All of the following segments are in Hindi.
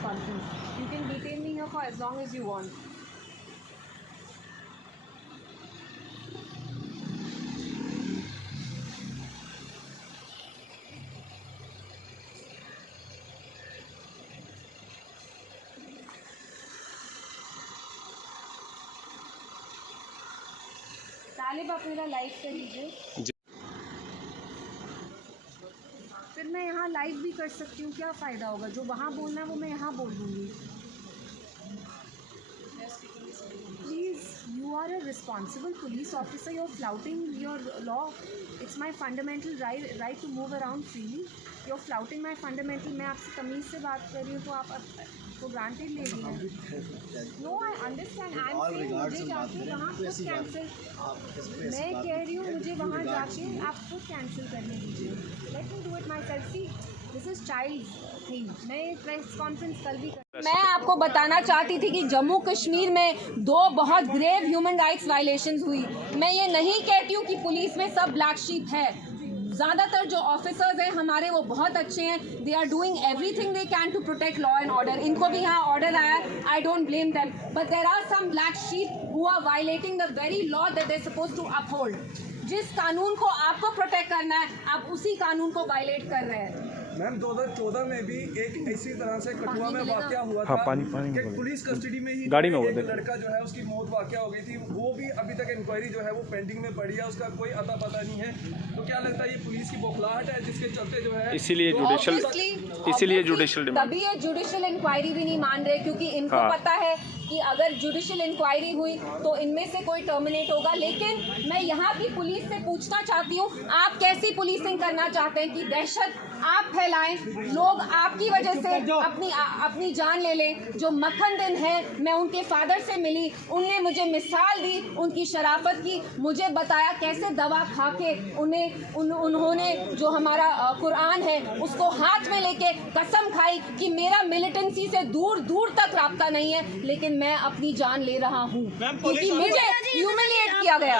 press conference. You can detain me here for as long as you want. तालिब, आप मेरा लाइव कर लीजिए। फिर मैं यहाँ लाइव भी कर सकती हूँ, क्या फ़ायदा होगा? जो वहाँ बोलना है वो मैं यहाँ बोल दूँगी। Please, you are a responsible police officer, you are flouting your law. It's my fundamental right to move around freely. You are flouting my fundamental. मैं आपसे तमीज़ से बात कर रही हूँ तो आप तो ग्रांटेड ले लीजिए। No, I understand. I am saying मुझे जाके वहाँ खुद कैंसिल, मैं कह रही हूँ मुझे वहाँ जाके आप खुद कैंसिल करने दीजिए। Let me do it myself. See, this is child thing. मैं प्रेस कॉन्फ्रेंस कल भी मैं आपको बताना चाहती थी कि जम्मू कश्मीर में 2 बहुत ग्रेव ह्यूमन राइट्स वायलेशंस हुई। मैं ये नहीं कहती हूँ कि पुलिस में सब ब्लैक शीप है। ज़्यादातर जो ऑफिसर्स हैं हमारे वो बहुत अच्छे हैं। They are doing everything they can to protect law and order. इनको भी यहाँ ऑर्डर आया है, I don't blame them, but there are some black sheep who are violating the very law that they suppose to uphold. जिस कानून को आपको प्रोटेक्ट करना है, आप उसी कानून को वायलेट कर रहे हैं। मैम 2014 में भी एक इसी तरह से कठुआ में वाकया हुआ था। कि पुलिस कस्टडी में ही गाड़ी में एक लड़का जो है उसकी मौत वाकया हो गई थी। वो भी अभी तक इंक्वायरी जो है वो पेंडिंग में पड़ी है, उसका कोई अता पता नहीं है। तो क्या लगता है ये पुलिस की बौखलाहट है जिसके चलते जो है इसीलिए जुडिशियल तभी ये जुडिशियल इंक्वायरी भी नहीं मान रहे, क्योंकि इनको पता है कि अगर जुडिशियल इंक्वायरी हुई तो इनमें से कोई टर्मिनेट होगा। लेकिन मैं यहाँ की पुलिस से पूछना चाहती हूँ, आप कैसी पुलिसिंग करना चाहते हैं कि दहशत आप फैलाएं, लोग आपकी वजह से अपनी जान ले लें। जो मक्खन दिन है, मैं उनके फादर से मिली, उनने मुझे मिसाल दी उनकी शराफत की, मुझे बताया कैसे दवा खा के उन्होंने जो हमारा कुरान है उसको हाथ में लेके कसम खाई कि मेरा मिलिटेंसी से दूर दूर तक राब्ता नहीं है, लेकिन मैं अपनी जान ले रहा हूँ क्योंकि मुझे ह्यूमिलिएट किया गया।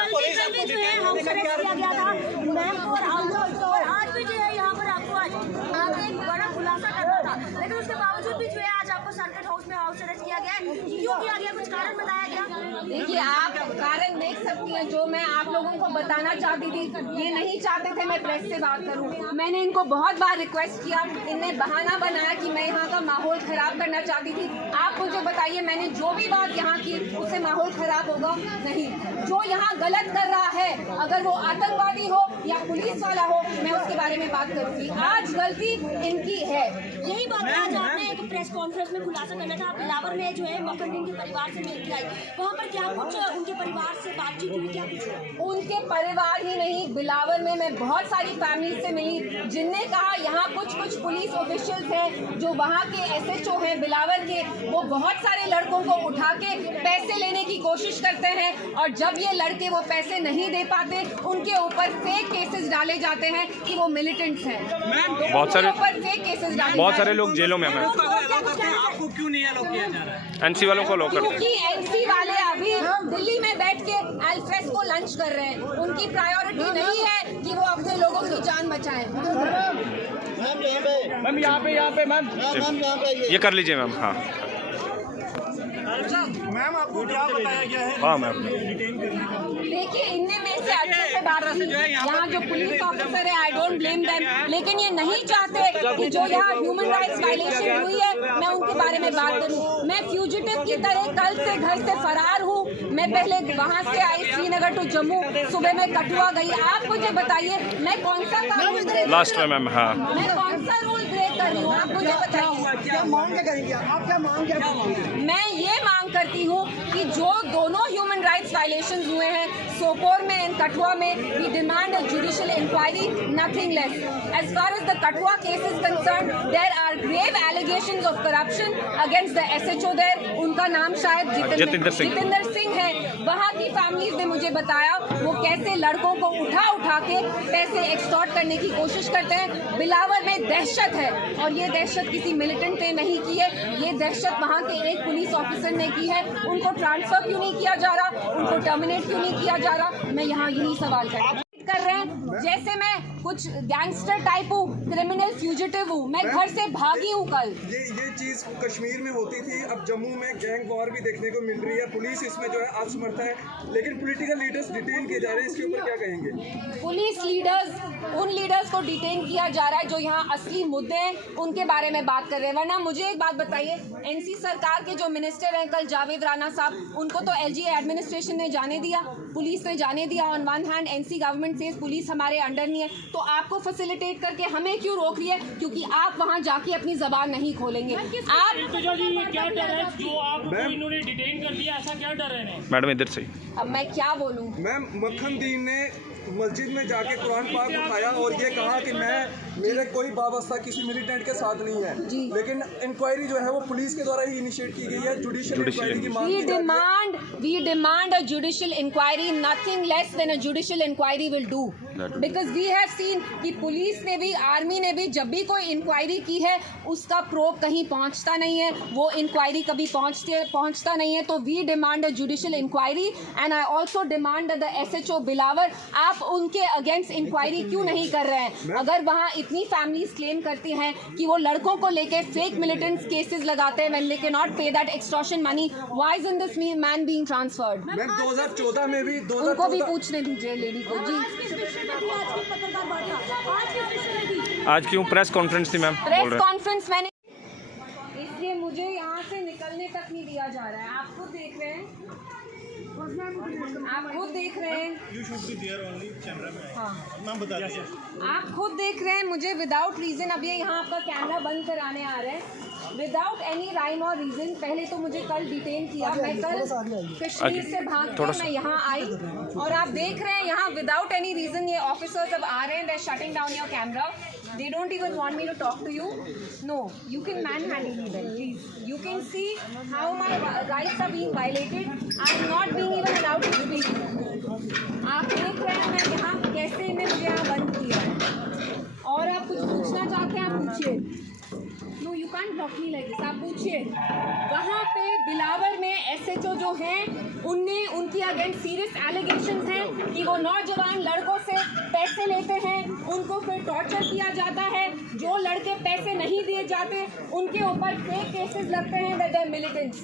आप एक बड़ा खुलासा करना था, लेकिन उसके बावजूद भी जो है आज आपको सर्किट हाउस में हाउस अरेस्ट किया गया है। क्यों किया गया, कुछ कारण बताया गया? देखिए, आप कारण देख सकती हैं। जो मैं आप लोगों को बताना चाहती थी, ये नहीं चाहते थे मैं प्रेस से बात करूं। मैंने इनको बहुत बार रिक्वेस्ट किया, इनने बहाना बनाया कि मैं यहाँ का माहौल खराब करना चाहती थी। आप मुझे बताइए, मैंने जो भी बात यहाँ की उससे माहौल खराब होगा? नहीं। जो यहाँ गलत कर रहा है, अगर वो आतंकवादी हो या पुलिस वाला हो, मैं उसके बारे में बात करूँगी। आज गलती इनकी है। यही बात आज आपने एक प्रेस कॉन्फ्रेंस में खुलासा करना था। बिलावर में जो है मक्खन दिन के परिवार से मिलकर आई, वहाँ पर क्या कुछ उनके परिवार से बातचीत हुई? क्या कुछ उनके परिवार ही नहीं, बिलावर में मैं बहुत सारी फैमिली से मिली जिनने कहा यहाँ कुछ पुलिस ऑफिशियल्स हैं जो वहाँ के SHO हैं बिलावर के, वो बहुत सारे लड़कों को उठा के पैसे लेने की कोशिश करते हैं, और जब ये लड़के वो पैसे नहीं दे पाते उनके ऊपर फेक केसेस डाले जाते हैं कि वो मिलिटेंट्स हैं। बहुत सारे फेक केसेस डाले, बहुत सारे लोग जेलों में हैं। आपको क्यों नहीं अलाउ किया जा रहा है? NC वालों को अलाउ कर क्योंकि NC वाले अभी दिल्ली में बैठ के अल्फ्रेस्को लंच कर रहे हैं। उनकी प्रायोरिटी नहीं है कि वो अपने लोगों की जान बचाएं। मैम यहाँ पे मैम ये कर लीजिए मैम। हाँ मैम आपको क्या बताया गया है? हाँ मैम, देखिए, इनने मेरे से अच्छे से बात की। यहाँ जो पुलिस ऑफिसर है, आई डोंट ब्लेम देम, लेकिन ये नहीं चाहते कि जो यहाँ ह्यूमन राइट्स वायलेशन हुई है मैं उनके बारे में बात करूँ। मैं फ्यूजिटिव की तरह कल से घर से फरार हूँ। मैं पहले वहाँ से आई श्रीनगर टू जम्मू, सुबह में कठुआ गई। आप मुझे बताइए मैं कौन सा कानून ब्रेक लास्ट में मैम। हाँ, मैं कौन सा रूल ब्रेक कर रही हूँ, आप मुझे बताइए। क्या मांग करेंगे आप? क्या मांग मैं ये मांग करती हूँ कि जो दोनों ह्यूमन राइट्स वायलेशंस हुए हैं, सोपोर में एंड कठुआ में, we demand a judicial inquiry, nothing less. As far as the Kathua case is concern, there are grave allegations of corruption against the SHO there. उनका नाम शायद जितेंद्र सिंह है। वहाँ की फैमिलीज ने मुझे बताया वो कैसे लड़कों को उठा के पैसे एक्सटॉर्ट करने की कोशिश करते हैं। बिलावर में दहशत है, और ये दहशत किसी मिलिटेंट ने नहीं की है, ये दहशत वहाँ के एक पुलिस ऑफिसर ने की है। उनको ट्रांसफर क्यों नहीं किया जा रहा, उनको टर्मिनेट क्यों नहीं किया जा रहा? मैं यहाँ यही सवाल कर रहे हैं। जैसे मैं कुछ गैंगस्टर टाइप हूँ, क्रिमिनल फ्यूजिटिव हूँ, मैं घर से भागी हूँ कल। ये चीज कश्मीर में होती थी, अब जम्मू में गैंग वॉर भी देखने को मिल रही है, पुलिस इसमें जो है असमर्थ है, लेकिन पॉलिटिकल लीडर्स डिटेन किए जा रहे हैं, इसके ऊपर क्या कहेंगे? पुलिस लीडर्स, उन लीडर्स को डिटेन किया जा रहा है जो यहाँ असली मुद्दे हैं उनके बारे में बात कर रहे हैं। वरना मुझे एक बात बताइए, एनसी सरकार के जो मिनिस्टर हैं कल जावेद राणा साहब, उनको तो एलजी एडमिनिस्ट्रेशन ने जाने दिया, पुलिस ने जाने दिया। On one hand NC government से पुलिस हमारे अंडर नहीं है, तो आपको फैसिलिटेट करके हमें क्यों रोक रही है? क्योंकि आप वहाँ जाके अपनी जबान नहीं खोलेंगे। आप क्या डर है जो आपको इन्होंने डिटेन कर दिया, ऐसा क्या डर है? मैडम इधर से। अब मैं क्या बोलूँ? मैम, मक्खन दीन ने मस्जिद में जाके कुरान पाक उठाया और ये कहा कि मेरे कोई वाबस्ता किसी मिलिटेंट के साथ नहीं है, लेकिन इंक्वायरी जो है वो पुलिस के द्वारा ही इनिशिएट की गई है। जुडिशियल इंक्वायरी की मांग की जा रही है। We demand a judicial inquiry, nothing less than a judicial inquiry will do. Because we have seen कि पुलिस ने भी, आर्मी ने भी जब भी कोई इंक्वायरी की है उसका प्रोब कहीं पहुंचता नहीं है, वो इंक्वायरी कभी पहुंचता नहीं है। तो we demand a judicial inquiry and I also demand that the SHO बिलावर, आप उनके अगेंस्ट इंक्वायरी क्यों नहीं कर रहे हैं? अगर वहाँ इतनी फैमिलीज क्लेम करती हैं कि वो लड़कों को लेके फेक मिलिटेंट केसेस लगाते हैं when they cannot pay that extortion money, why isn't this man being transferred? Ma'am 2014 में भी उनको भी पूछने दीजिए लेडी को। जी, आज क्यों प्रेस कॉन्फ्रेंस थी मैम? प्रेस कॉन्फ्रेंस मैंने, इसलिए मुझे यहाँ से निकलने तक नहीं दिया जा रहा है। आप खुद देख रहे हैं, आप खुद देख रहे हैं, हाँ आप खुद देख रहे हैं, मुझे विदाउट रीज़न अब ये यहाँ आपका कैमरा बंद कराने आ रहे हैं विदाउट एनी राइम और रीज़न। पहले तो मुझे कल डिटेन किया, मैं कल कश्मीर से भाग कर मैं यहाँ आई और आप देख रहे हैं यहाँ विदाउट एनी रीज़न ये ऑफिसर्स अब आ रहे हैं, they are shutting down your camera, they don't even want me to talk to you. No, you can manhandle me then, please. You can see how my rights are being violated. I'm not being even allowed to speak. आप देख रहे हैं मैं यहाँ कैसे इन्हें मुझे यहाँ बंद किया है। और आप कुछ पूछना चाहते हैं, आप पूछिए। No, you can't block me like this. आप पूछिए। वहाँ पे बिलावर में SHO जो हैं उनकी अगेंस्ट सीरियस एलिगेशंस हैं कि वो नौजवान लड़कों से पैसे लेते हैं, उनको फिर टॉर्चर किया जाता है, जो लड़के पैसे नहीं दिए जाते उनके ऊपर फेक केसेस लगते हैं that they're militants.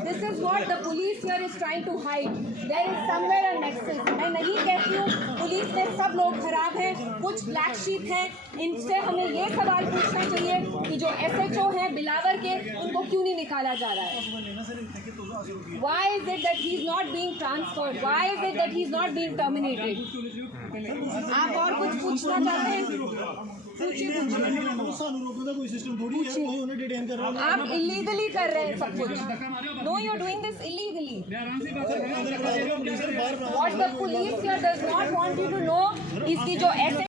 This is what the police here is trying to hide. There is somewhere a nexus. मैं नहीं कहती हूँ पुलिस में सब लोग खराब हैं, कुछ ब्लैक शीप हैं, इनसे हमें ये सवाल पूछना चाहिए कि जो SHO हैं बिलावर के, उनको क्यों नहीं निकाला जा रहा है? Why is it that he is not being transferred? Why is it that he is not being terminated? आप और कुछ पूछना चाहते हैं? आप इलीगली कर रहे हैं सब कुछ। No, you are doing this illegally. What the police here does not want you to know is कि जो